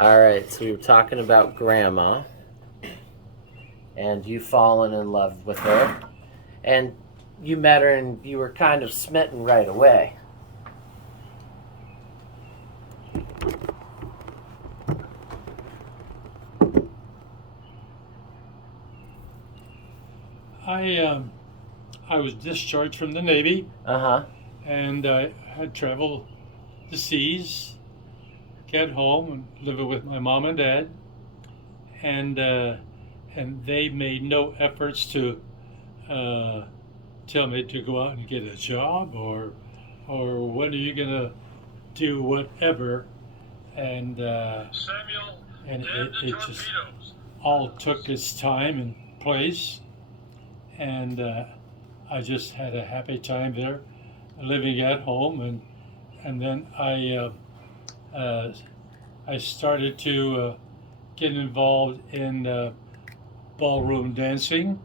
All right, so we were talking about grandma and you falling in love with her. And you met her and you were kind of smitten right away. I I was discharged from the Navy, Uh huh. and I had traveled the seas, get home, and live with my mom and dad, and uh, and they made no efforts to uh, tell me to go out and get a job or when are you gonna do whatever, and Samuel and it just all took its time and place, and I just had a happy time there, living at home, and then I started to get involved in ballroom dancing,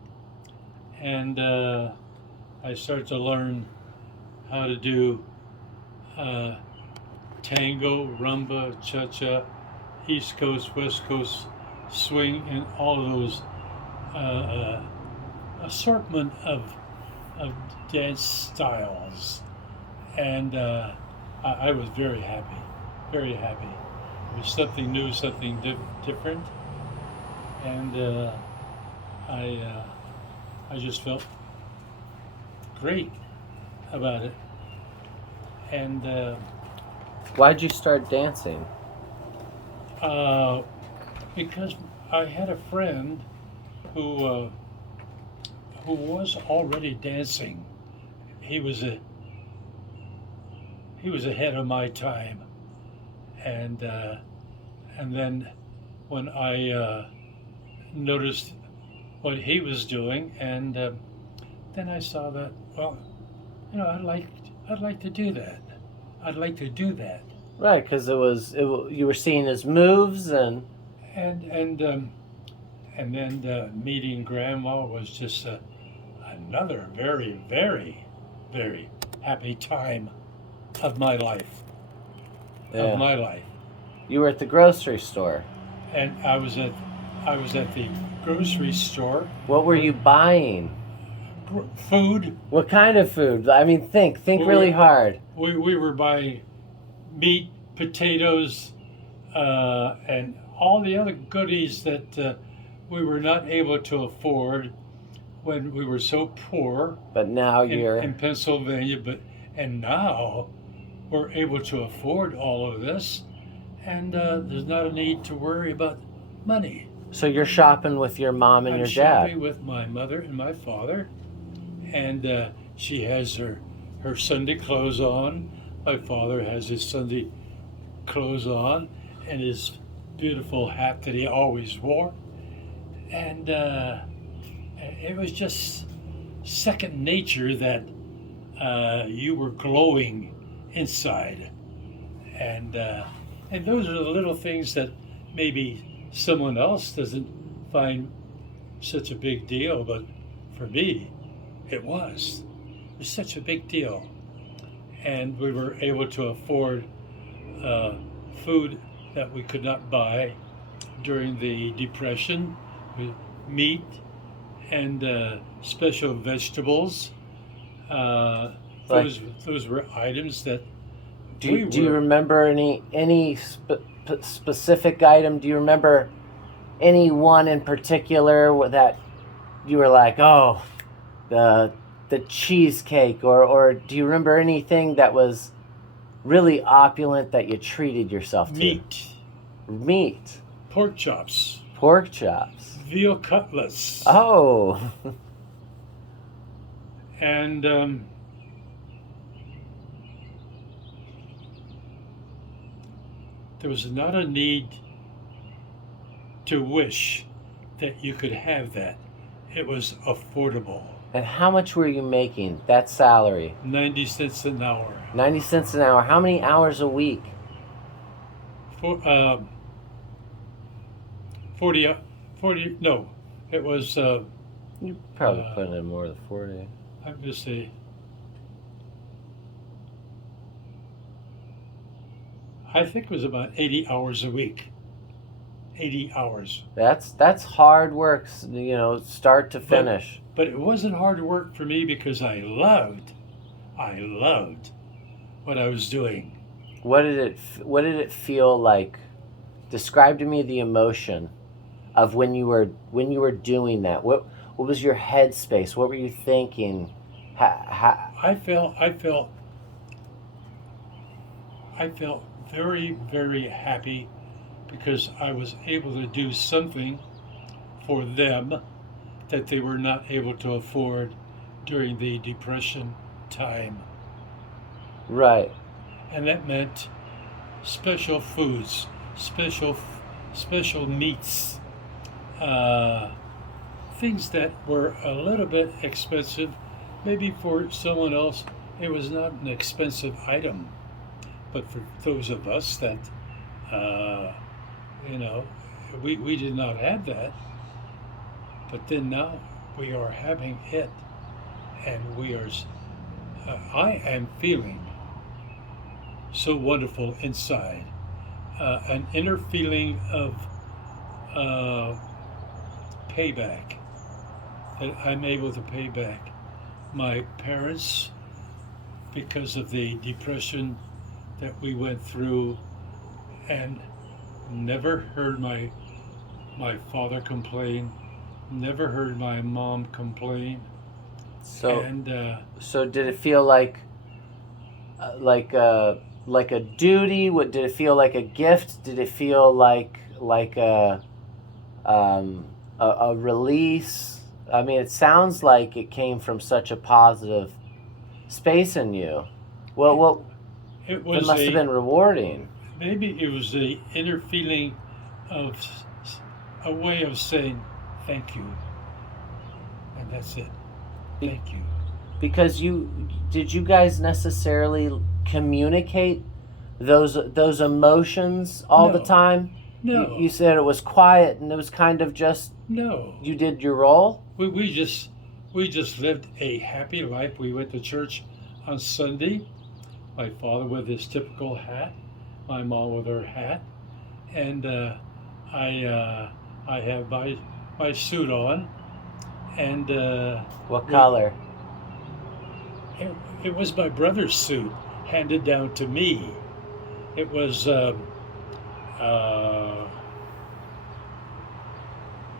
and I started to learn how to do uh, tango, rumba, cha-cha, East Coast, West Coast swing, and all of those uh, uh, assortment of dance styles, and I was very happy, very happy. It was something new, something different, and I I just felt great about it. And Why'd you start dancing? uh, because I had a friend who uh, who was already dancing. He was a he was ahead of my time, and then when I noticed what he was doing, and then I saw that, well, I'd like to do that. I'd like to do that. Right, because you were seeing his moves and And and then meeting Grandma was just another very happy time of my life. Of yeah. my life. You were at the grocery store. And I was at the grocery store. What were you buying? Food. What kind of food? I mean, think really hard. We were buying meat, potatoes, and all the other goodies that we were not able to afford when we were so poor But now in Pennsylvania. But and now we're able to afford all of this, and there's not a need to worry about money. so you're shopping with your mom and I'm your shopping dad. with my mother and my father, and she has her Sunday clothes on. My father has his Sunday clothes on and his beautiful hat that he always wore, and it was just second nature that you were glowing inside, and and those are the little things that maybe someone else doesn't find such a big deal, but for me, it was. It was such a big deal, and we were able to afford uh, food that we could not buy during the Depression, with meat and special vegetables. Uh, Like, those were items that do we do you were remember any specific item? Do you remember any one in particular that you were like, oh, the the cheesecake, or do you remember anything that was really opulent that you treated yourself to? meat, Meat, pork chops, pork chops. veal cutlets, Oh, and there was not a need to wish that you could have that. It was affordable. and how much were you making? That salary, 90 cents an hour. 90 cents an hour. How many hours a week? For 40, 40, no, it was, You probably uh, put in more than 40. I'm going to say, I think it was about 80 hours a week. 80 hours. That's hard work, you know, start to finish. But it wasn't hard work for me because I loved what I was doing. What did it feel like? Describe to me the emotion of when you were doing that. What was your headspace? What were you thinking? I felt very, very happy because I was able to do something for them that they were not able to afford during the Depression time. Right. And that meant special foods, special meats, uh, things that were a little bit expensive. Maybe for someone else, it was not an expensive item, but for those of us that, uh, you know, we did not have that. But then now we are having it, and we are. I am feeling so wonderful inside, an inner feeling of uh, payback, that I'm able to pay back my parents because of the depression that we went through, and never heard my father complain, never heard my mom complain. So And so did it feel like a duty? What did it feel like, a gift? Did it feel like a release? I mean, it sounds like it came from such a positive space in you. What it it was must have been rewarding. maybe it was the inner feeling of a way of saying thank you, and that's it. Be- Thank you. Because you guys necessarily communicate those emotions all the No, time? no, You said it was quiet and it was kind of just no. you did your role? We just lived a happy life. We went to church on Sunday. My father with his typical hat, my mom with her hat, and I have my suit on, and What we, color? it, it was my brother's suit handed down to me. It was uh,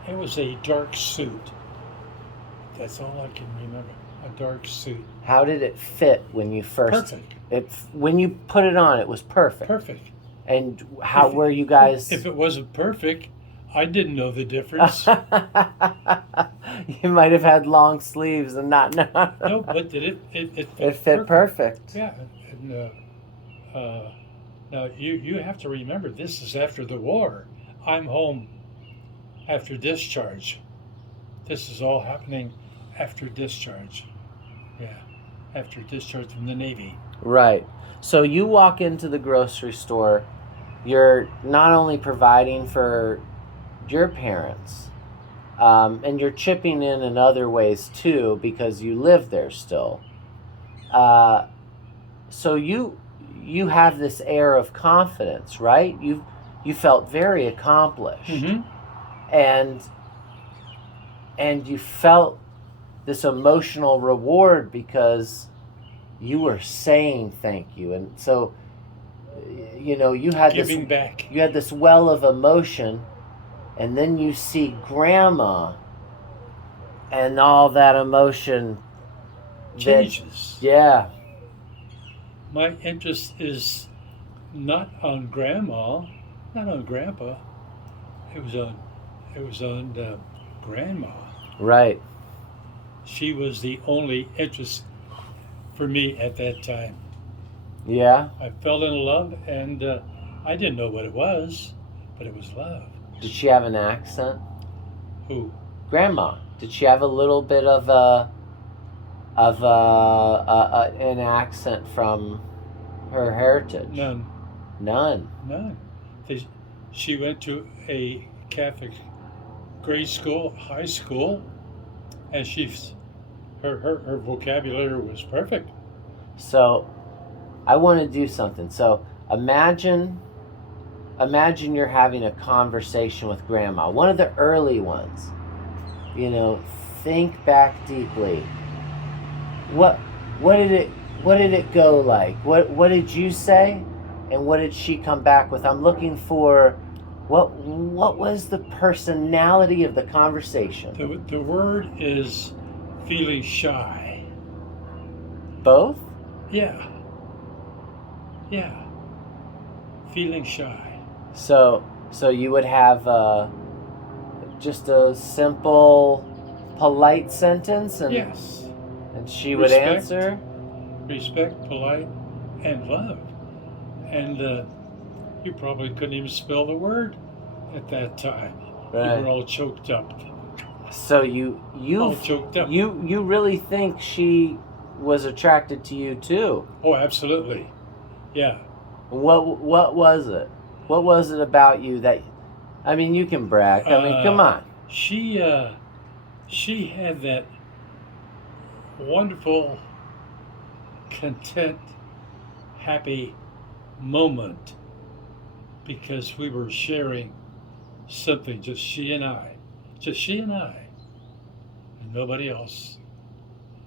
it was a dark suit. That's all I can remember. A dark suit. How did it fit when you first Perfect. when you put it on, it was perfect. Perfect. And how If were you guys if it wasn't perfect, I didn't know the difference. You might have had long sleeves and not know. No, but did it It fit perfect. Yeah, and now you have to remember this is after the war. I'm home after discharge. This is all happening after discharge. Yeah, after discharge from the Navy. Right. So you walk into the grocery store, you're not only providing for your parents, and you're chipping in other ways too because you live there still. Uh, so you have this air of confidence, right? You felt very accomplished, Mm-hmm. and you felt this emotional reward because you were saying thank you, and so you know Giving back you had this well of emotion, and then you see grandma and all that emotion that changes. yeah. My interest is not on grandma, not on grandpa. It was on grandma. Right. She was the only interest for me at that time. Yeah. I fell in love, and I didn't know what it was, but it was love. Did she have an accent? Who? Grandma, did she have a little bit of an accent from her heritage? None. None. None. They, she went to a Catholic grade school, high school, and her vocabulary was perfect. So I want to do something. So imagine imagine you're having a conversation with grandma, one of the early ones. You know, think back deeply. What what did it go like? What did you say? And what did she come back with? I'm looking for what was the personality of the conversation? The word is feeling shy. Both? Yeah. Yeah. Feeling shy. So you would have just a simple, polite sentence, and Yes. and she would Respect. answer. Respect, polite, and love. And you probably couldn't even spell the word at that time. You Right. were all choked up. So you All choked up. you really think she was attracted to you too? Oh, absolutely. Yeah. What was it? What was it about you that? I mean, you can brag. I mean, come on. She had that wonderful, content, happy moment because we were sharing something, just she and I, and nobody else.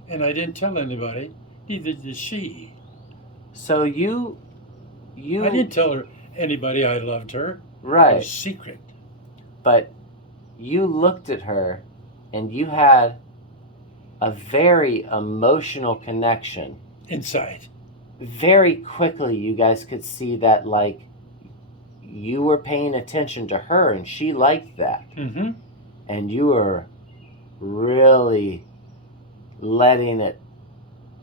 And I didn't tell anybody, neither did she. So you I didn't tell her anybody I loved her. It right, was secret. but you looked at her, and you had a very emotional connection. Inside. Very quickly, you guys could see that, like, you were paying attention to her, and she liked that, Mm-hmm. and you were really letting it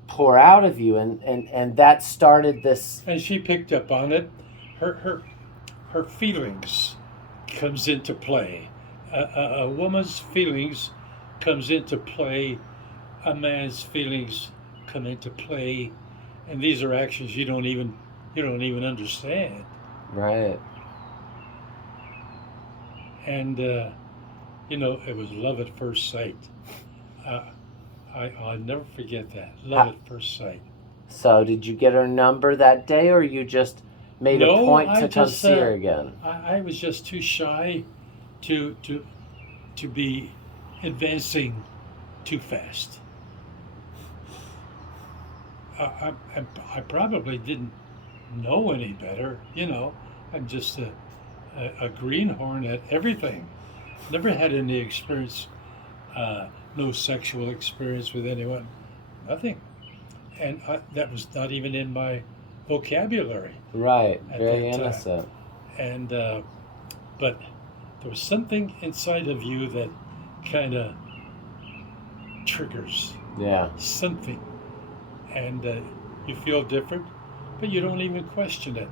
pour out of you, and that started this. And she picked up on it. Her feelings comes into play. A woman's feelings comes into play. A man's feelings come into play, and these are actions you don't even understand. Right. And it was love at first sight. I'll never forget that. Love at first sight. So did you get her number that day, or you just made a point to come see her again? I was just too shy to be advancing too fast. I probably didn't know any better. I'm just a greenhorn at everything. Never had any experience, no sexual experience with anyone, nothing. And that was not even in my vocabulary. Right, At very that time. innocent. And but there was something inside of you that kind of triggers Yeah. something, and you feel different, but you don't even question it.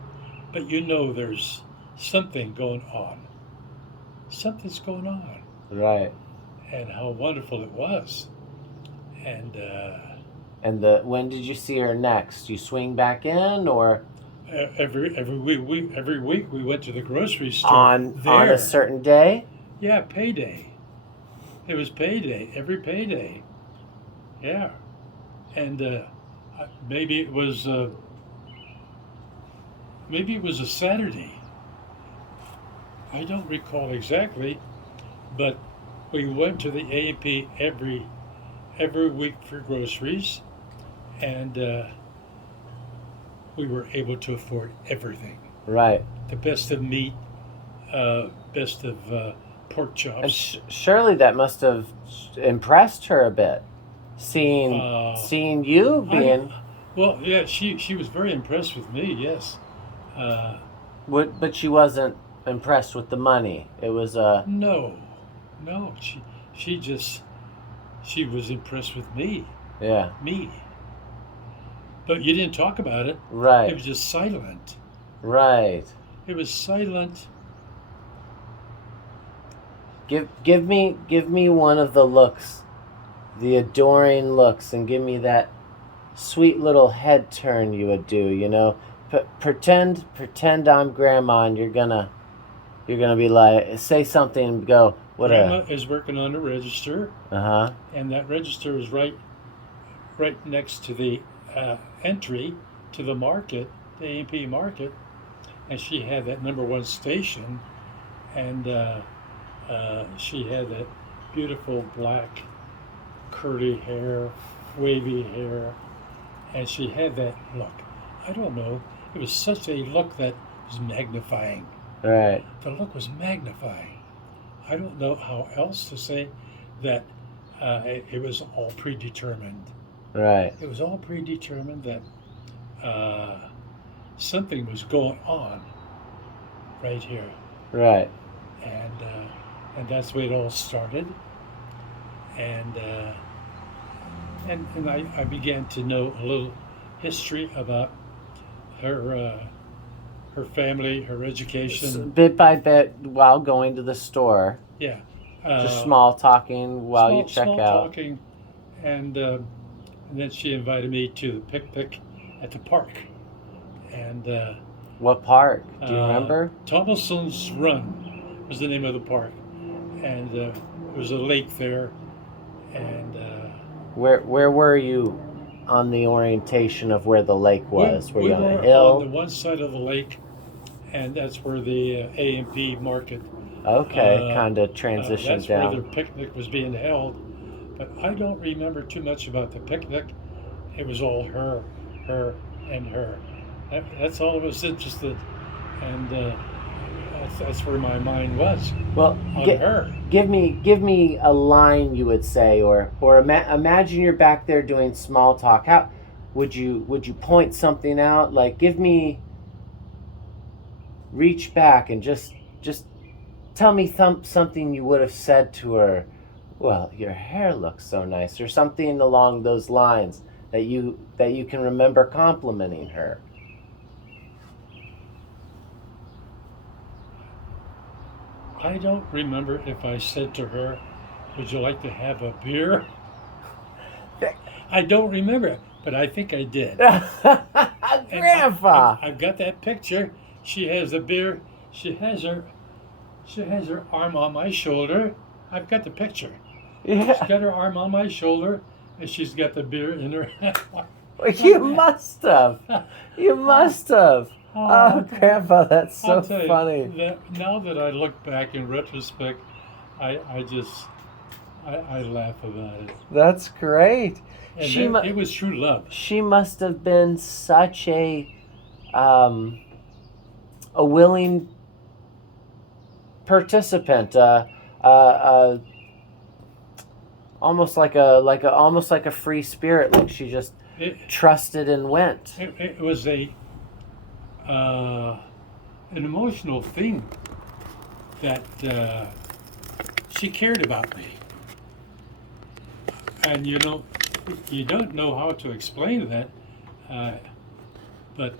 But there's something going on. Something's going on, Right. and how wonderful it was. And when did you see her next? You swing back in, or every week we went to the grocery store on there. a certain day? Yeah, payday. It was payday, every payday. Yeah. And maybe it was a Saturday. I don't recall exactly, but we went to the A&P every week for groceries, and we were able to afford everything. Right. The best of meat, best of pork And chops. surely that must have impressed her a bit, seeing you being. Well, yeah, she was very impressed with me. Yes. But she wasn't impressed with the money. It was No. She was impressed with me. yeah. Me. But you didn't talk about it. It Right. was just silent. Right. It was silent. Give me one of the looks, the adoring looks, and give me that sweet little head turn you would do. Pretend I'm grandma, and you're gonna be like, say something and go, what Grandma is working on the register, uh-huh. and that register is right next to the entry to the market, the A&P market, and she had that #1 station, and she had that beautiful black curly hair, wavy hair, and she had that look. I don't know. It was such a look that was magnifying. Right. The look was magnifying. I don't know how else to say that it was all predetermined. Right. It was all predetermined that something was going on right here, Right. and that's where it all started. And I began to know a little history about her family, her education. Bit by bit while going to the store. Yeah. Just small talking while you check small out. Talking, and then she invited me to the picnic at the park. And What park? Do you remember? Thomason's Run was the name of the park, and there was a lake there. And Where were you on the orientation of where the lake was? Were we you on were a hill? on the one side of the lake, and that's where the A&P market. Okay, kind of transitioned That's down. where the picnic was being held, but I don't remember too much about the picnic. It was all her, and her. That's all I was interested, and that's where my mind was Well, on her. give me a line you would say, or imagine you're back there doing small talk. How would you point something out? Like, reach back and just tell me something you would have said to her. Well, your hair looks so nice, or something along those lines that you can remember complimenting her. I don't remember if I said to her, "Would you like to have a beer?" I don't remember, but I think I did. And Grandpa. I've got that picture. She has a beer. She has her arm on my shoulder. I've got the picture. She's Yeah. got her arm on my shoulder, and she's got the beer in her hand. You must have. You must have. Oh, Grandpa, that's so I'll tell you, funny. now that I look back in retrospect, I laugh about it. That's great. And it was true love. She must have been such a willing participant, almost like a free spirit. Like she just trusted and went. It was an emotional thing that she cared about me, and you don't know how to explain that, but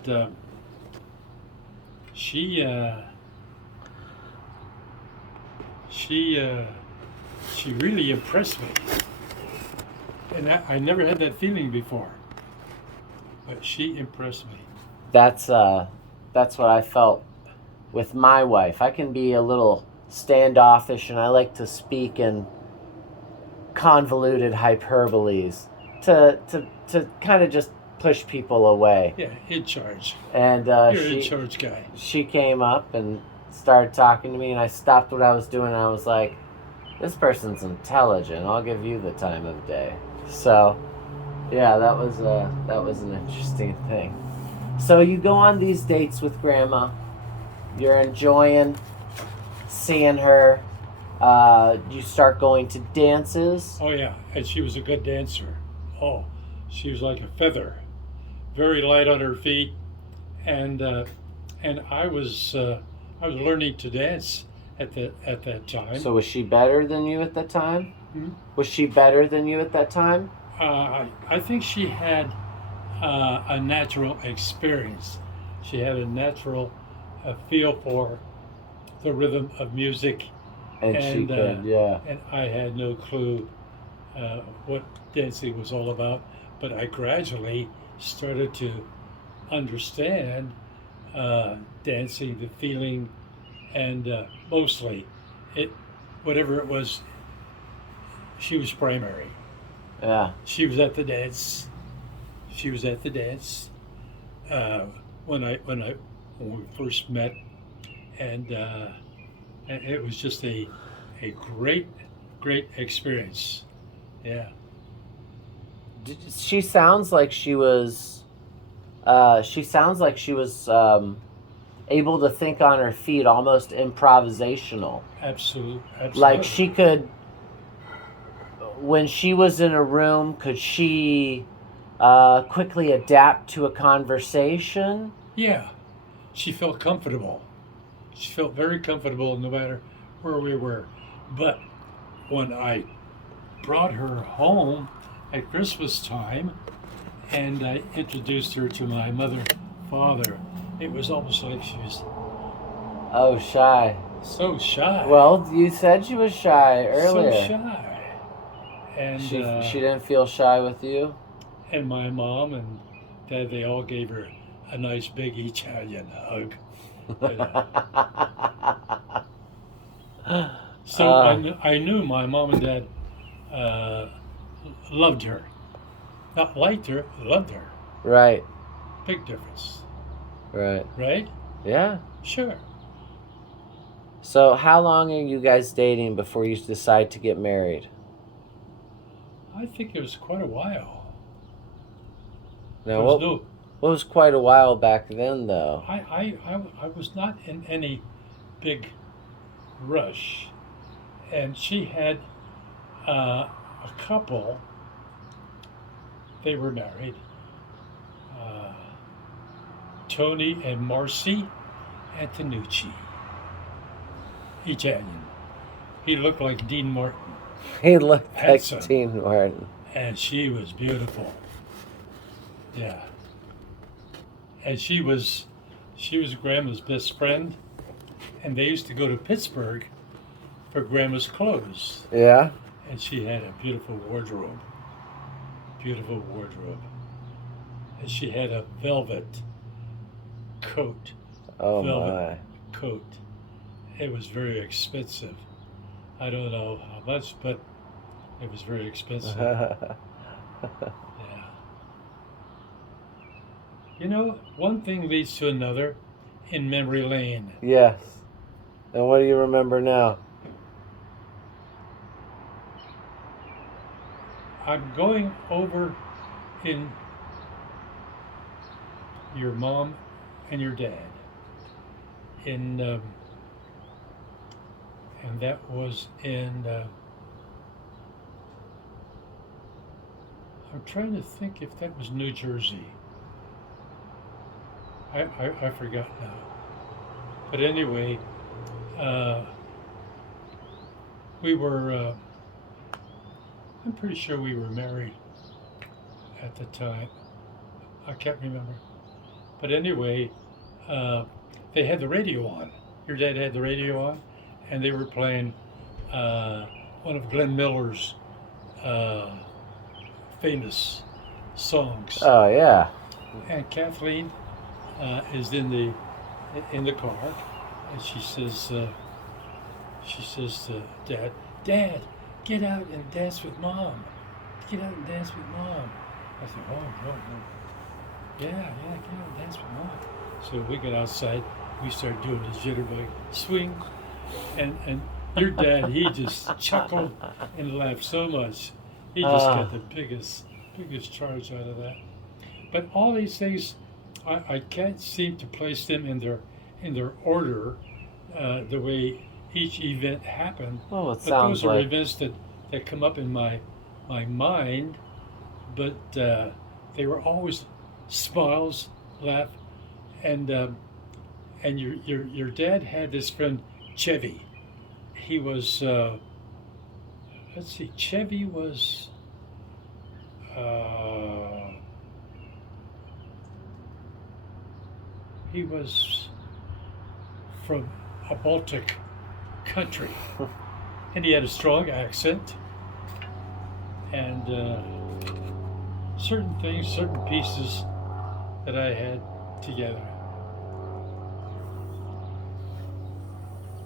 she really impressed me, and I never had that feeling before, but she impressed me. That's what I felt with my wife. I can be a little standoffish, and I like to speak in convoluted hyperboles to kind of just push people away. Yeah, in charge. And You're in charge guy. she came up and started talking to me, and I stopped what I was doing, and I was like, this person's intelligent. I'll give you the time of day. So yeah, that was an interesting thing. So you go on these dates with Grandma. You're enjoying seeing her. You start going to dances. Oh yeah, and she was a good dancer. Oh, she was like a feather, very light on her feet, and I was learning to dance at that time. So was she better than you at that time? Hmm? Was she better than you at that time? I think she had a natural experience. She had a natural feel for the rhythm of music, And she could, yeah. and I had no clue what dancing was all about. But I gradually started to understand dancing, the feeling, and mostly whatever it was, she was primary. Yeah. She was at the dance. She was at the dance when when we first met, and it was just a great experience. Yeah. She sounds like she was. She sounds like she was able to think on her feet, almost improvisational. Absolutely. Like she could, when she was in a room, could she quickly adapt to a conversation? Yeah. She felt comfortable. She felt very comfortable no matter where we were. But when I brought her home at Christmas time and I introduced her to my mother, father, it was almost like she was Oh, shy. so shy. Well, you said she was shy earlier. So shy. And she didn't feel shy with you? And my mom and dad, they all gave her a nice big Italian hug. So I knew my mom and dad loved her. Not liked her, loved her. Right. Big difference. Right. Right? Yeah. Sure. So how long are you guys dating before you decide to get married? I think it was quite a while. Now, what was quite a while back then, though? I was not in any big rush. And she had a couple. They were married. Tony and Marcy Antonucci. Italian. He looked like Dean Martin. He looked Handsome. like Dean Martin. And she was beautiful. Yeah. And she was Grandma's best friend. And they used to go to Pittsburgh for Grandma's clothes. Yeah? And she had a beautiful wardrobe. Beautiful wardrobe. And she had a velvet coat. Oh, velvet my. coat. It was very expensive. I don't know how much, but it was very expensive. Yeah. You know, one thing leads to another in memory lane. Yes. And what do you remember now? I'm going over in your mom and your dad. And that was in, I'm trying to think if that was New Jersey. I forgot now. But anyway, we were, I'm pretty sure we were married at the time. I can't remember. But anyway, they had the radio on. Your dad had the radio on, and they were playing one of Glenn Miller's famous songs. Oh, yeah. And Kathleen is in the car, and she says to Dad, "Dad, get out and dance with Mom. Get out and dance with Mom." I said, "Oh, no. Yeah, get out and dance with Mom." So we got outside. We started doing the jitterbug swing, and your dad, he just chuckled and laughed so much. He just got the biggest charge out of that. But all these things, I can't seem to place them in their order, the way each event happened. Well, it But sounds those are like events that come up in my mind, but they were always smiles, laugh, and your dad had this friend Chevy. He was Chevy was he was from a Baltic country, and he had a strong accent, and certain things, certain pieces that I had together.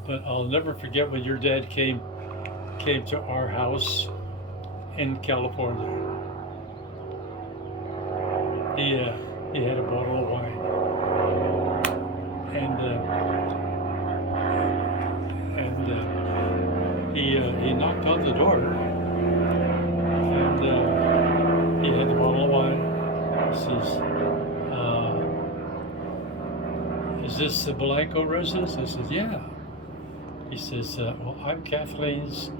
But I'll never forget when your dad came to our house in California. He had a bottle of wine, and he knocked on the door, and he had the bottle of wine. He says, "Is this the Blanco residence?" I said, "Yeah." He says, "Well, I'm Kathleen's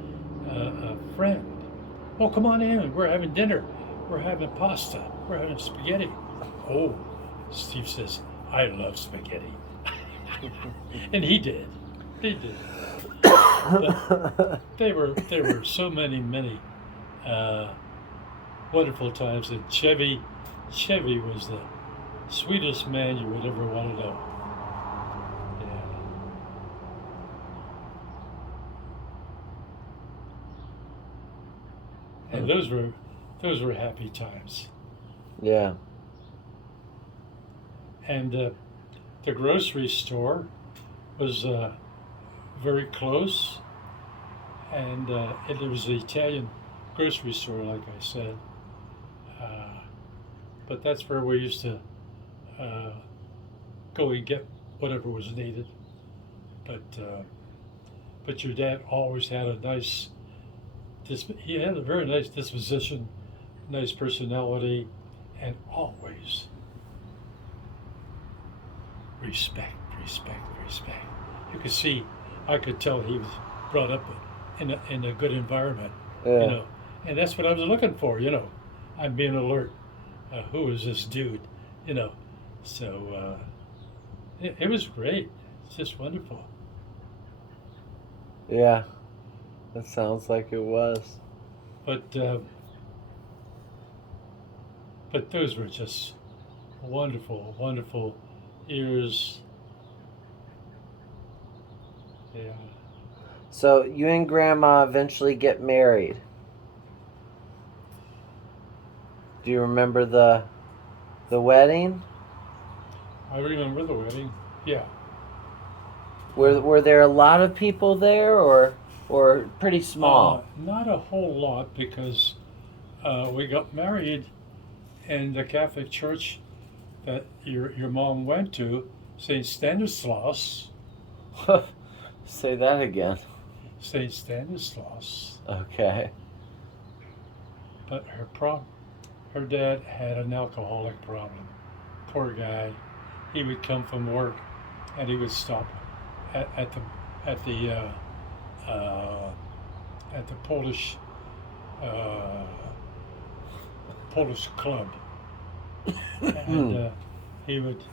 friend." "Oh, come on in. We're having dinner. We're having pasta. We're having spaghetti." "Oh," Steve says, "I love spaghetti." And he did. He did. But there were so many wonderful times. And Chevy was the sweetest man you would ever want to know. Yeah. And those were happy times. Yeah. And the grocery store was very close, and it was the Italian grocery store, like I said. But that's where we used to go and get whatever was needed. But your dad always had he had a very nice disposition, nice personality, and always respect. You could see, I could tell he was brought up in a good environment, Yeah. and that's what I was looking for, I'm being alert. Who is this dude, So it was great. It's just wonderful. Yeah. That sounds like it was. But those were just wonderful years. Yeah. So you and Grandma eventually get married. Do you remember the wedding? I remember the wedding. Yeah. Were there a lot of people there, or pretty small? Not a whole lot, because we got married in the Catholic church that your mom went to, St. Stanislaus. Say that again. St. Stanislaus. Okay. But her dad had an alcoholic problem. Poor guy. He would come from work, and he would stop at the Polish club, and he would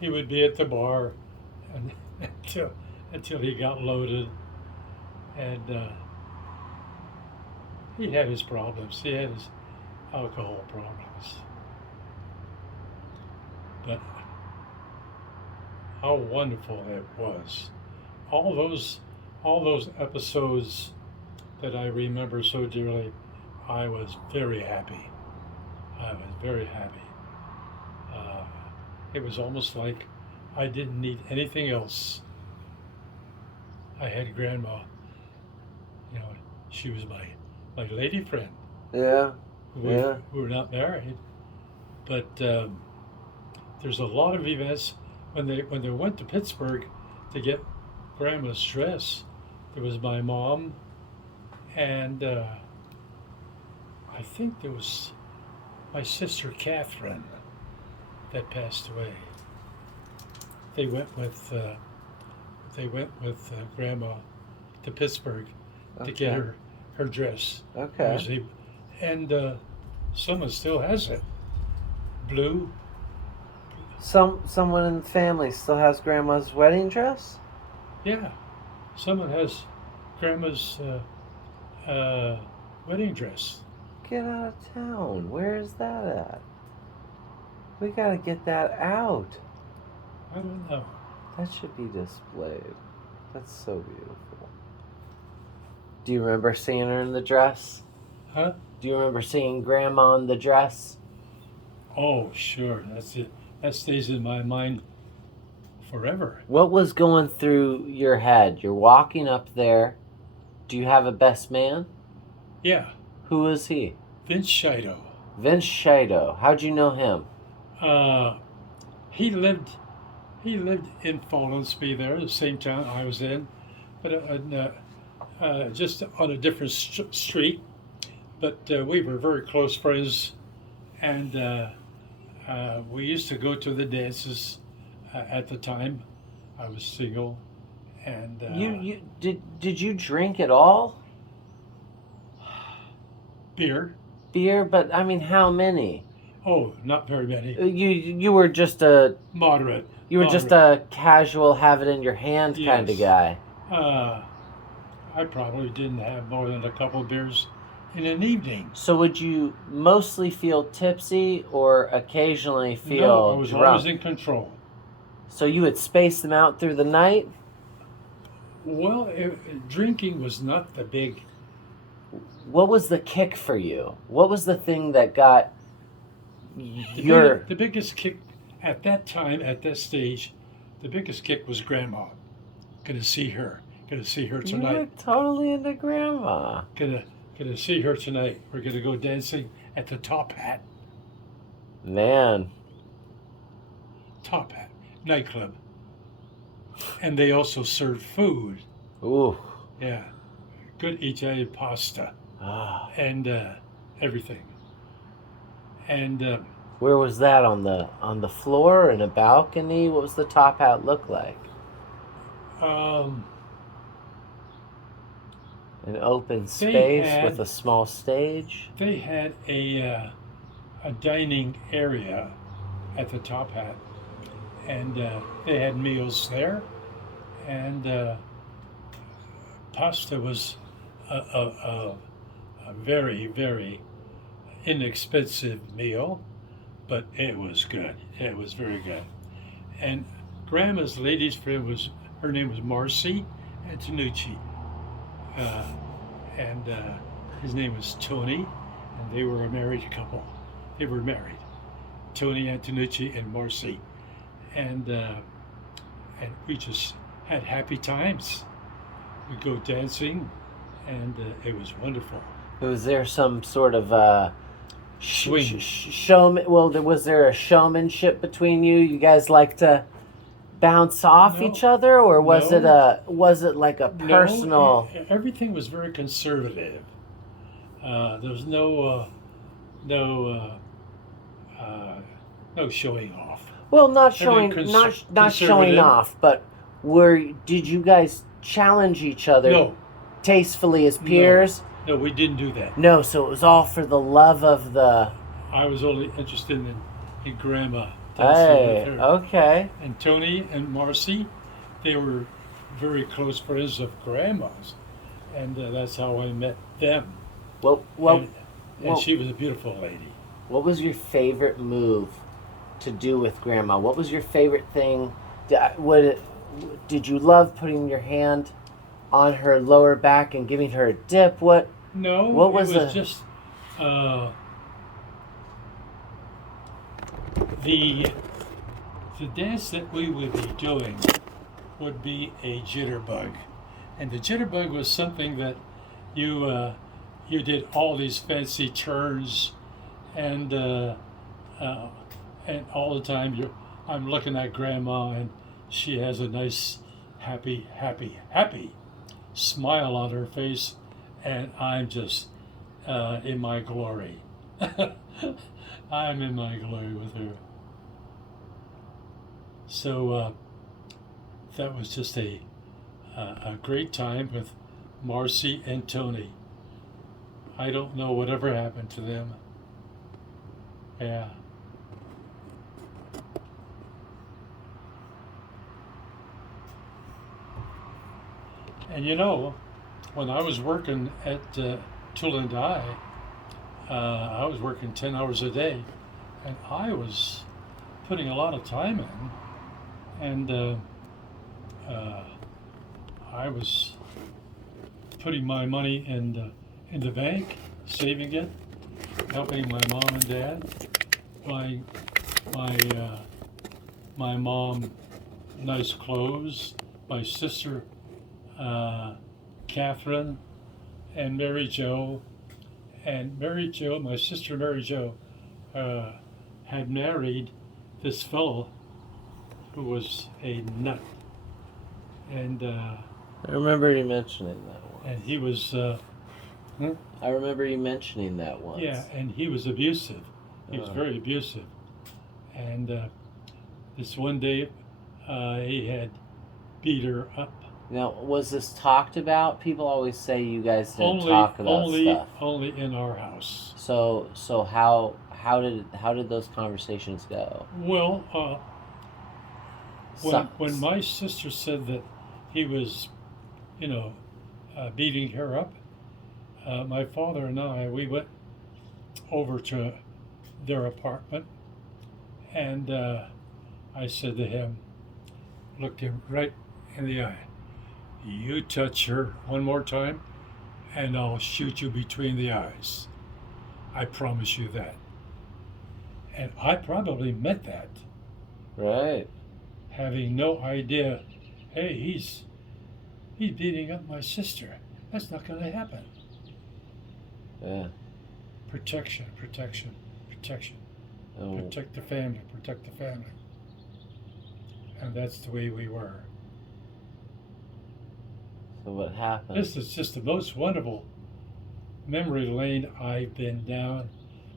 he would be at the bar and until he got loaded, and he had his problems. He had his alcohol problems, but how wonderful it was. All those episodes that I remember so dearly, I was very happy. It was almost like I didn't need anything else. I had Grandma. She was my lady friend. Yeah. We were not married, but there's a lot of events when they went to Pittsburgh to get Grandma's dress. There was my mom, and I think there was my sister Catherine that passed away. They went with Grandma to Pittsburgh to get her dress. Okay. And someone still has it. Blue. Someone in the family still has Grandma's wedding dress? Yeah. Someone has Grandma's wedding dress. Get out of town. Where is that at? We gotta get that out. I don't know. That should be displayed. That's so beautiful. Do you remember seeing her in the dress? Huh? Do you remember seeing Grandma in the dress? Oh, sure. That's it. That stays in my mind forever. What was going through your head? You're walking up there. Do you have a best man? Yeah. Who is he? Vince Shido. Vince Shido. How'd you know him? Uh, he lived he lived in Fallensby there, the same town I was in, but just on a different street. But we were very close friends, and we used to go to the dances at the time. I was single, and You did you drink at all? beer. Beer, but I mean, how many? Oh, not very many. You were just a Moderate. you were just a casual, have it in your hand kind of Yes. guy. Uh, I probably didn't have more than a couple of beers in an evening. So would you mostly feel tipsy or occasionally No, I feel was drunk? always in control. So you would space them out through the night? Well, drinking was not the big. What was the kick for you? What was the thing that got The, your the biggest kick at that time, at that stage, the biggest kick was Grandma. Gonna see her. Gonna see her You were tonight. totally into grandma. Gonna see her tonight. We're gonna go dancing at the Top Hat. Man. Top Hat nightclub, and they also served food. Ooh. Yeah, good Italian pasta Ah. and everything. And Where was that, on the floor, in a balcony? What was the top hat look like? um, An open space had- with a small stage? they had a dining area at the Top Hat, and they had meals there, and pasta was a very, very inexpensive meal, but it was good. It was very good. And Grandma's lady's friend her name was Marcy Antonucci, uh, and his name was Tony, and they were a married couple. They were married, Tony Antonucci and Marcy, and we just had happy times. We'd go dancing, and it was wonderful. Was there some sort of Swing. showman? Well, was there a showmanship between you? You guys like to bounce off No. each other, or was No. was it like a personal? No, everything was very conservative. There was no no showing off. Well, not showing, Everything not showing conservative. off, but did you guys challenge each other No, tastefully as peers? no, we didn't do that. No, so it was all for the love of the. I was only interested in Grandma dancing Hey, with her. okay. And Tony and Marcy, they were very close friends of Grandma's, and that's how I met them. Well, and well- she was a beautiful lady. what was your favorite move to do with Grandma? What was your favorite thing? Did you love putting your hand on her lower back and giving her a dip? No, What was it was the- just the dance that we would be doing would be a jitterbug, and the jitterbug was something that you did all these fancy turns, and all the time I'm looking at Grandma, and she has a nice happy smile on her face, and I'm just in my glory. I'm in my glory with her. So that was just a great time with Marcy and Tony. I don't know whatever happened to them. Yeah. And when I was working at Tool and Die, I was working 10 hours a day, and I was putting a lot of time in, and I was putting my money in the bank, saving it, helping my mom and dad, buying my mom nice clothes, my sister Catherine and Mary Jo, my sister Mary Jo, had married this fellow who was a nut, and I remember you mentioning that one. he was I remember you mentioning that once. yeah, and he was abusive. He was Uh. very abusive, and this one day he had beat her up. Now, was this talked about? People always say you guys didn't Only, talk about only, stuff. only in our house. So how did those conversations go? Well, Some- when my sister said that he was, beating her up, my father and we went over to their apartment, and I said to him, looked him right in the eye, "You touch her one more time, and I'll shoot you between the eyes. I promise you that." And I probably meant that, Right. having no idea, hey, he's beating up my sister. That's not going to happen. Yeah. Protection, protection, protection. Oh, Protect the family, protect the family. And that's the way we were. so what happened? This is just the most wonderful memory lane I've been down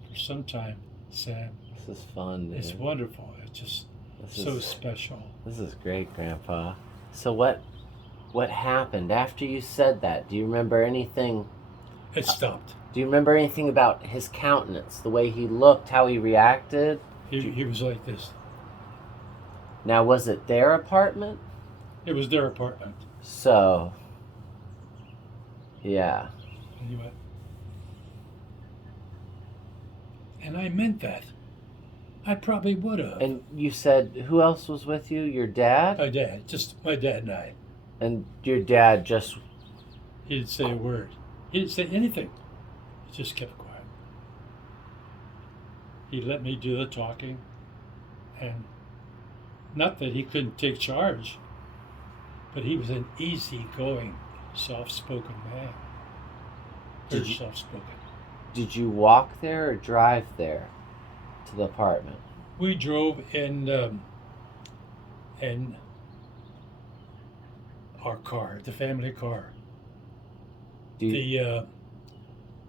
for some time, Sam. This is fun. It's dude. wonderful. It's just This so is special. this is great, Grandpa. So what happened after you said that? Do you remember anything? It stopped. Do you remember anything about his countenance, the way he looked, how he reacted? He was like this. Now, was it their apartment? It was their apartment. So, yeah. And he went, and I meant that. I probably would have. And you said, who else was with you? Your dad? My dad, just my dad and I. And your dad just, He didn't say a word. He didn't say anything. He just kept quiet. He let me do the talking, and not that he couldn't take charge, but he was an easygoing, soft-spoken man. Very Did you- soft-spoken. did you walk there or drive there to the apartment? We drove in our car, the family car, Do you,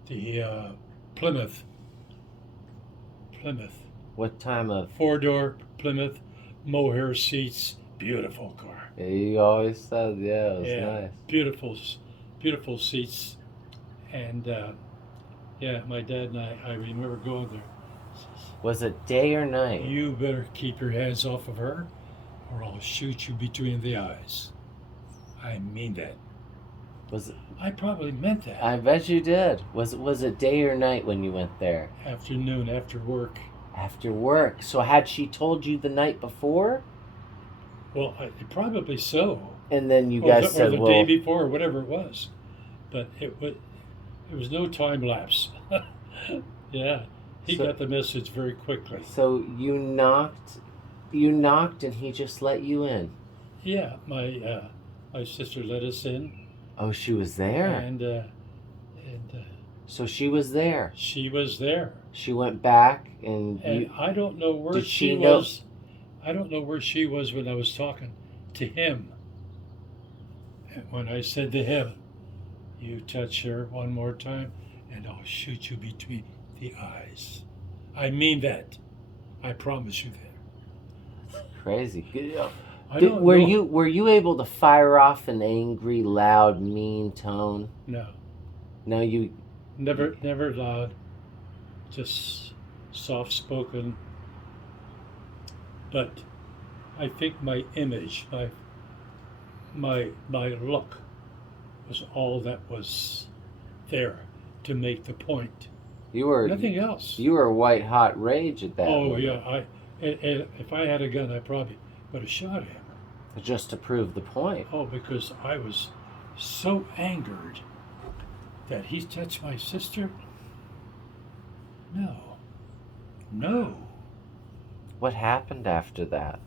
the Plymouth, what time of, 4-door Plymouth, mohair seats, beautiful car. yeah, you always said, yeah, it was Yeah. nice. Beautiful seats, and my dad and I remember going there. Was it day or night? You better keep your hands off of her, or I'll shoot you between the eyes. I mean that. Was it, I probably meant that. I bet you did. Was it day or night when you went there? Afternoon after work. After work. So had she told you the night before? Well, probably so. And then you Or guys the said, day well, before, or whatever it was. But it was no time lapse. Yeah, he So- got the message very quickly. so you knocked and he just let you in. Yeah, my sister let us in, Oh, she was there. and So she was there. she was there. She went back and And you, I don't know where Did she she know- was. I don't know where she was when I was talking to him. And when I said to him, "You touch her one more time, and I'll shoot you between the eyes." I mean that. I promise you that. crazy. I don't Were know. were you able to fire off an angry, loud, mean tone? No, No, you. never loud, just soft spoken. But I think my image, my look, was all that was there to make the point. You were Nothing else. you were white hot rage at that. Oh moment. yeah, and if I had a gun, I probably would have shot him. Just to prove the point. Oh, because I was so angered that he touched my sister. No, What happened after that?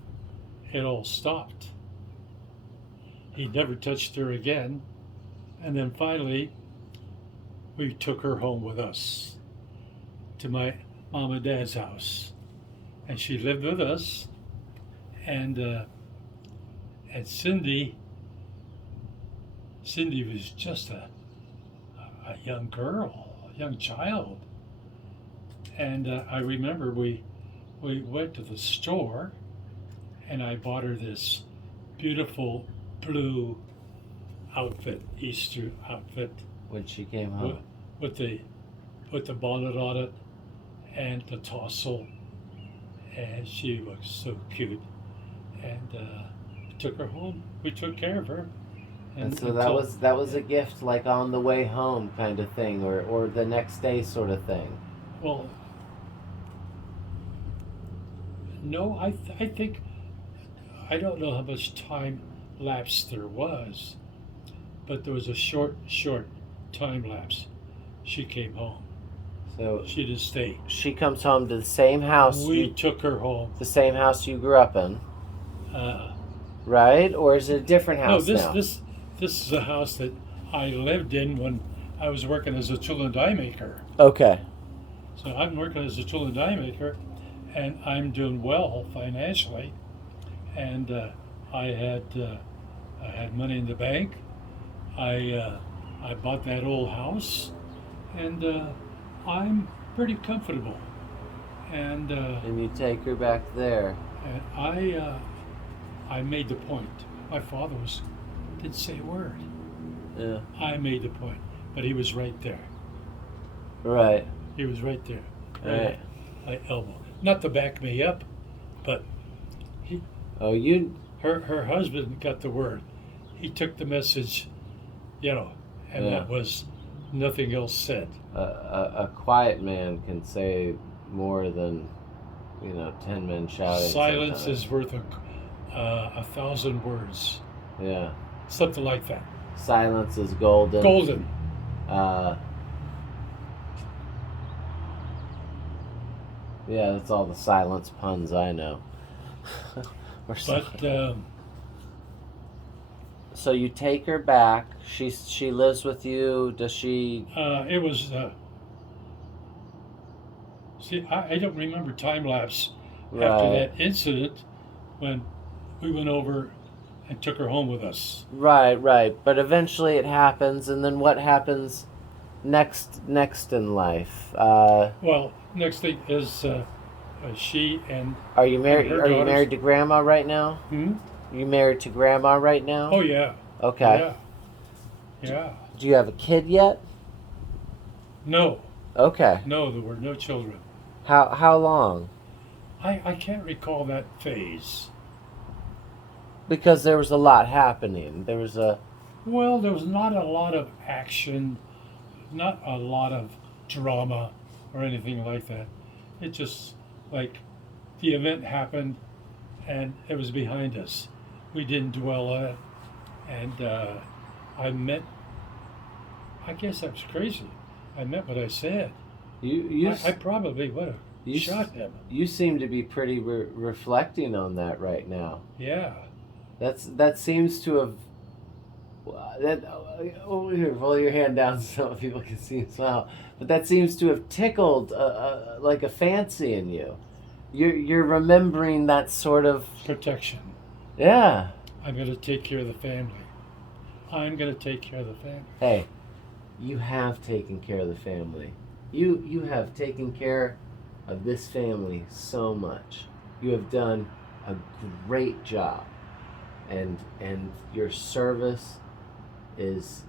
it all stopped. He never touched her again, and then finally, we took her home with us to my mom and dad's house, and she lived with us. And Cindy was just a young girl, a young child. And I remember we went to the store, and I bought her this beautiful blue outfit, Easter outfit, When she came with, home. with the bonnet on it and the tassel, and she looked so cute. And we took her home. We took care of her. And so that was a gift, like on the way home kind of thing, or the next day sort of thing. Well, no, I think I don't know how much time lapse there was, but there was a short time lapse. She came home. So She didn't stay. she comes home to the same house We took her home. the same house you grew up in, Uh, right? Or is it a different no, house this now? this this is a house that I lived in when I was working as a tool and die maker. Okay. So I'm working as a tool and die maker, and I'm doing well financially. And I had money in the bank. I bought that old house, and I'm pretty comfortable. And And you take her back there. I made the point. My father didn't say a word. Yeah. I made the point, but he was right there. Right. He was right there. Right. My elbow. Not to back me up, but Oh, you. her husband got the word. He took the message, and Yeah. that was nothing else said. A quiet man can say more than 10 men shouting. Silence sometimes. is worth 1,000 words. Yeah. Something like that. Silence is golden. Golden. Yeah, that's all the silence puns I know. Or something. But So you take her back. She lives with you. Does she? it was. See, I don't remember time lapse after Right. that incident when we went over and took her home with us. Right. But eventually it happens, and then what happens next in life? Well, next thing is she and. Are you married? her Are you daughters- married to Grandma right now? Hmm? You married to Grandma right now? Oh yeah. Okay. Yeah. Do you have a kid yet? No, Okay. there were no children. How long? I can't recall that phase. Because there was a lot happening. There was a. Well, there was not a lot of action, not a lot of drama or anything like that. It just, like, the event happened and it was behind us. We didn't dwell on it. And I guess I was crazy. I meant what I said. I probably would have you shot him. You seem to be pretty reflecting on that right now. Yeah. That seems to have. Here, roll your hand down so people can see you smile. But that seems to have tickled like a fancy in you. You're remembering that sort of. Protection. Yeah. I'm going to take care of the family. I'm going to take care of the family. Hey, you have taken care of the family. You have taken care of this family so much. You have done a great job, and your service is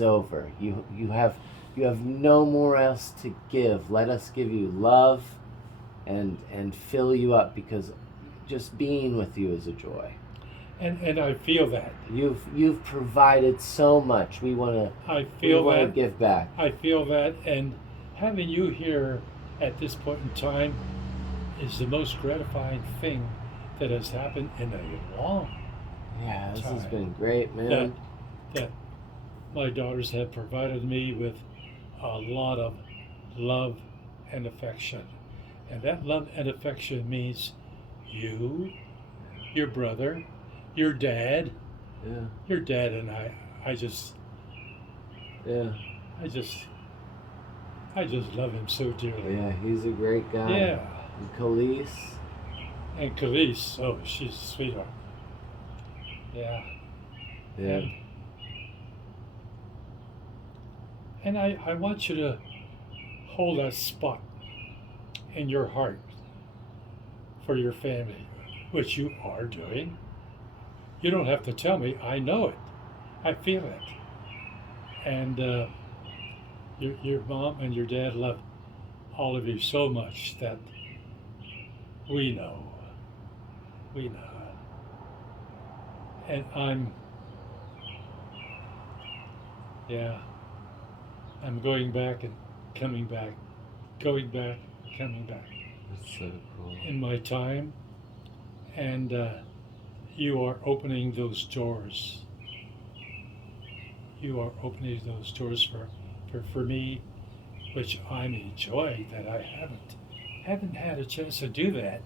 over. You have no more else to give. Let us give you love, and fill you up, because just being with you is a joy. And I feel that. You've provided so much. We want I feel to that. give back. I feel that, and having you here at this point in time is the most gratifying thing that has happened in a long Yeah, this has time. been great, man. That my daughters have provided me with a lot of love and affection. And that love and affection means you, your brother, your dad, Yeah, and I just yeah, love him so dearly. yeah. He's a great guy. Yeah. And Khalees. And Khalees, oh, she's a sweetheart. Yeah. Yeah. And I want you to hold that spot in your heart for your family, which you are doing. You don't have to tell me. I know it. I feel it. And your mom and your dad love all of you so much that we know. We know. And I'm going back and coming back, going back, coming back That's so cool. in my time. And you are opening those doors. You are opening those doors for me, which I'm enjoying that I haven't had a chance to do that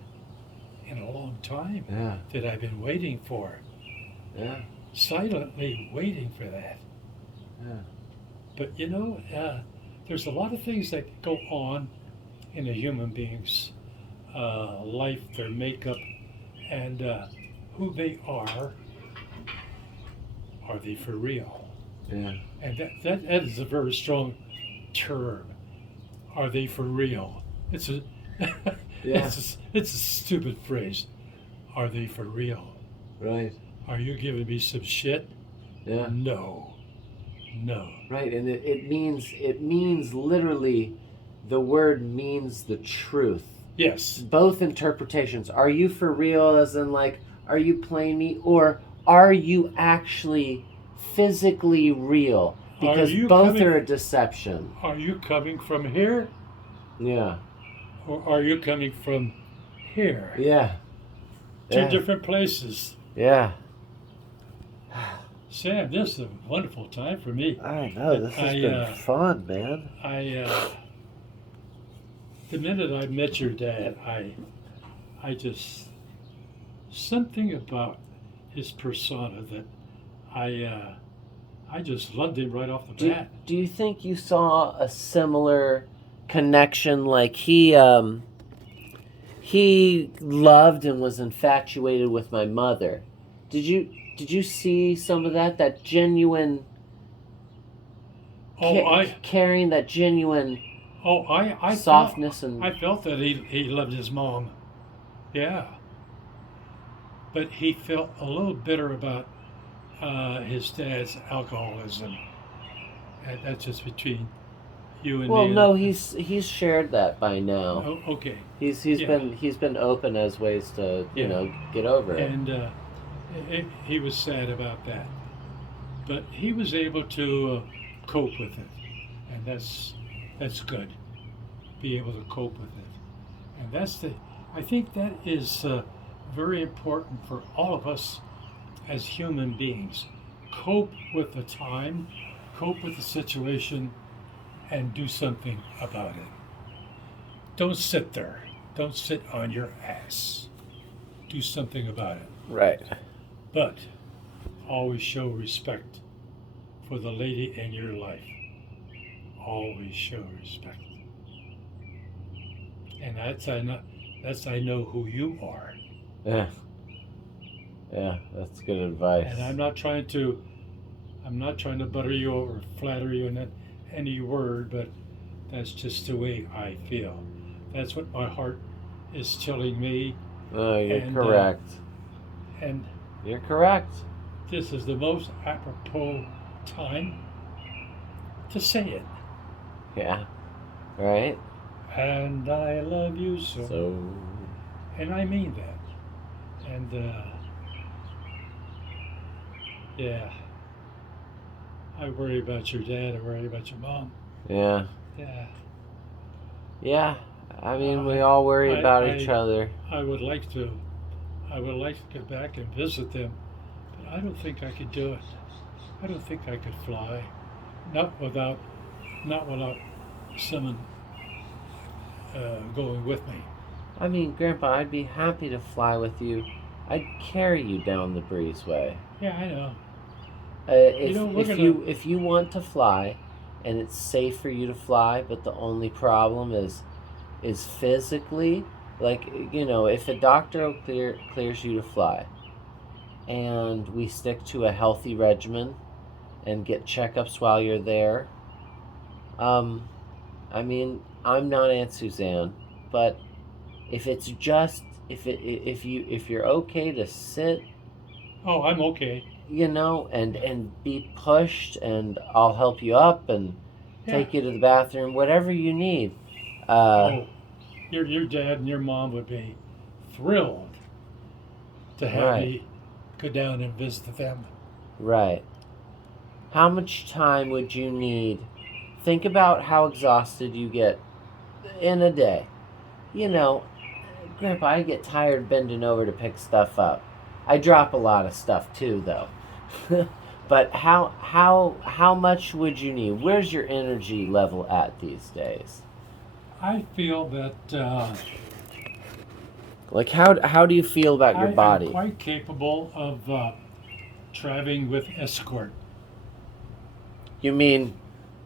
in a long time. Yeah. That I've been waiting for, Yeah. silently waiting for that. Yeah. But there's a lot of things that go on in a human being's life, their makeup, and who they are. Are they for real? Yeah. And that is a very strong term. Are they for real? It's a Yeah. it's a stupid phrase. Are they for real? Right. Are you giving me some shit? Yeah. No. Right. And it means literally, the word means the truth. Yes. Both interpretations. Are you for real, as in like, are you playing me, or are you actually physically real? Because both are a deception. Are you coming from here? Yeah. Or are you coming from here? Yeah. Two different places. Yeah. Sam, this is a wonderful time for me. I know, this has been fun, man. The minute I met your dad, I just, something about his persona that I just loved him right off the bat. Do you think you saw a similar connection? Like he loved and was infatuated with my mother. Did you see some of that genuine carrying that genuine I softness I felt that he loved his mom. Yeah. But he felt a little bitter about his dad's alcoholism. And that's just between you and me. Well, no, he's shared that by now. Oh, okay. He's been open as ways to get over it. And he was sad about that, but he was able to cope with it, and that's good. Be able to cope with it, and I think that is very important for all of us as human beings. Cope with the time, cope with the situation, and do something about it. Don't sit there. Don't sit on your ass. Do something about it. Right. But always show respect for the lady in your life. Always show respect. And that's I know who you are. Yeah. Yeah, that's good advice. And I'm not trying to butter you over, flatter you in any word, but that's just the way I feel. That's what my heart is telling me. Oh, you're correct. And you're correct. This is the most apropos time to say it. Yeah. Right? And I love you so. And I mean that. And yeah. I worry about your dad. I worry about your mom. Yeah. Yeah. Yeah. I mean, we all worry about each other. I would like to get back and visit them, but I don't think I could do it. I don't think I could fly, not without someone going with me. I mean, Grandpa, I'd be happy to fly with you. I'd carry you down the breezeway. Yeah, I know. If you want to fly, and it's safe for you to fly, but the only problem is physically, Like, if a doctor clears you to fly, and we stick to a healthy regimen and get checkups while you're there. I mean, I'm not Aunt Suzanne, but if it's just if you're okay to sit, Oh, I'm okay. and be pushed, and I'll help you up and Yeah. take you to the bathroom, whatever you need. Oh, your dad and your mom would be thrilled to have Right, me go down and visit them. right. How much time would you need? Think about how exhausted you get in a day. You know, Grandpa, I get tired bending over to pick stuff up. I drop a lot of stuff too, though. But how much would you need? Where's your energy level at these days? I feel that Like how do you feel about I your am body? quite capable of traveling with escort. You mean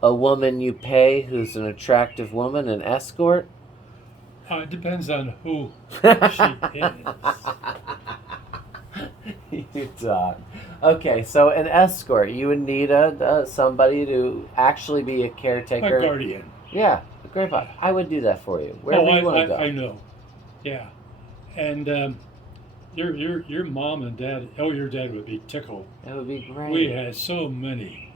a woman you pay who's an attractive woman, an escort? It depends on who she is. You dog. Okay, so an escort. You would need a somebody to actually be a A caretaker. guardian. Yeah, Grandpa, I would do that for you wherever Oh, you want to go. I know. Yeah, and your mom and dad. Oh, your dad would be tickled. That would be great. We had so many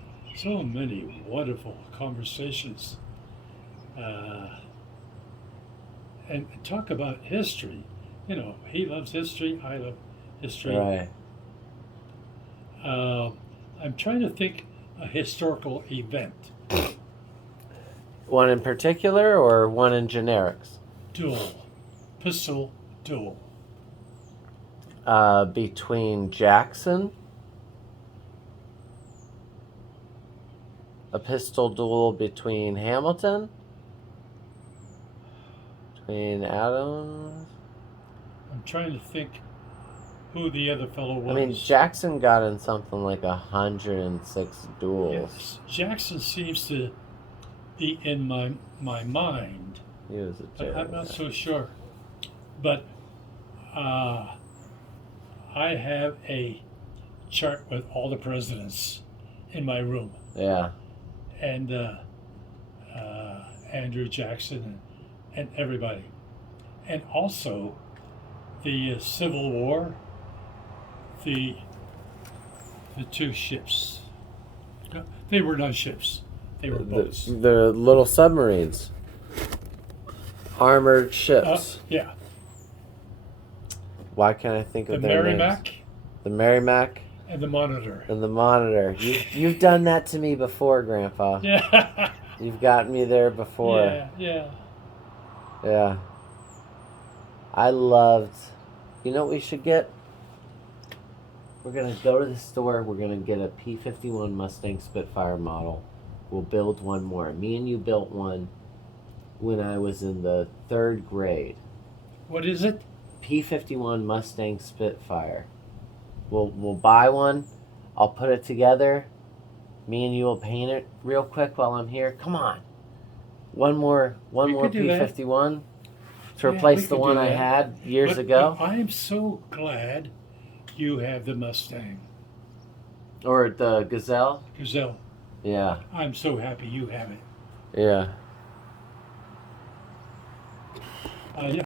wonderful conversations, and talk about history. He loves history. I love history. Right. I'm trying to think a historical event. One in particular or one in generics? Pistol duel. Between Jackson, a pistol duel between Hamilton, between Adams. I'm trying to think who the other fellow was. I mean, Jackson got in something like 106 duels. Yes, Jackson seems to be in my mind, He was a but terrible I'm not guy. so sure. But I have a chart with all the presidents in my room, Yeah. and Andrew Jackson and everybody, and also the Civil War, the two ships. No, they were not ships; they were boats. The little submarines. Armored ships. Yeah, Why can't I think the of their names? Merrimack The Merrimack and the Monitor. and the Monitor. You've done that to me before, Grandpa. Yeah, You've gotten me there before. yeah. Yeah. I loved. You know what we should get? We're going to go to the store. We're going to get a P-51 Mustang Spitfire model. We'll build one more. Me and you built one when I was in the 3rd grade. What is it? P-51 Mustang Spitfire. We'll buy one. I'll put it together. Me and you will paint it real quick while I'm here. Come on. One more could do that. P-51 to Yeah, replace we the could one do I that. had years But ago. I am so glad you have the Mustang. Or the Gazelle. Gazelle. Yeah. I'm so happy you have it. Yeah. Yeah.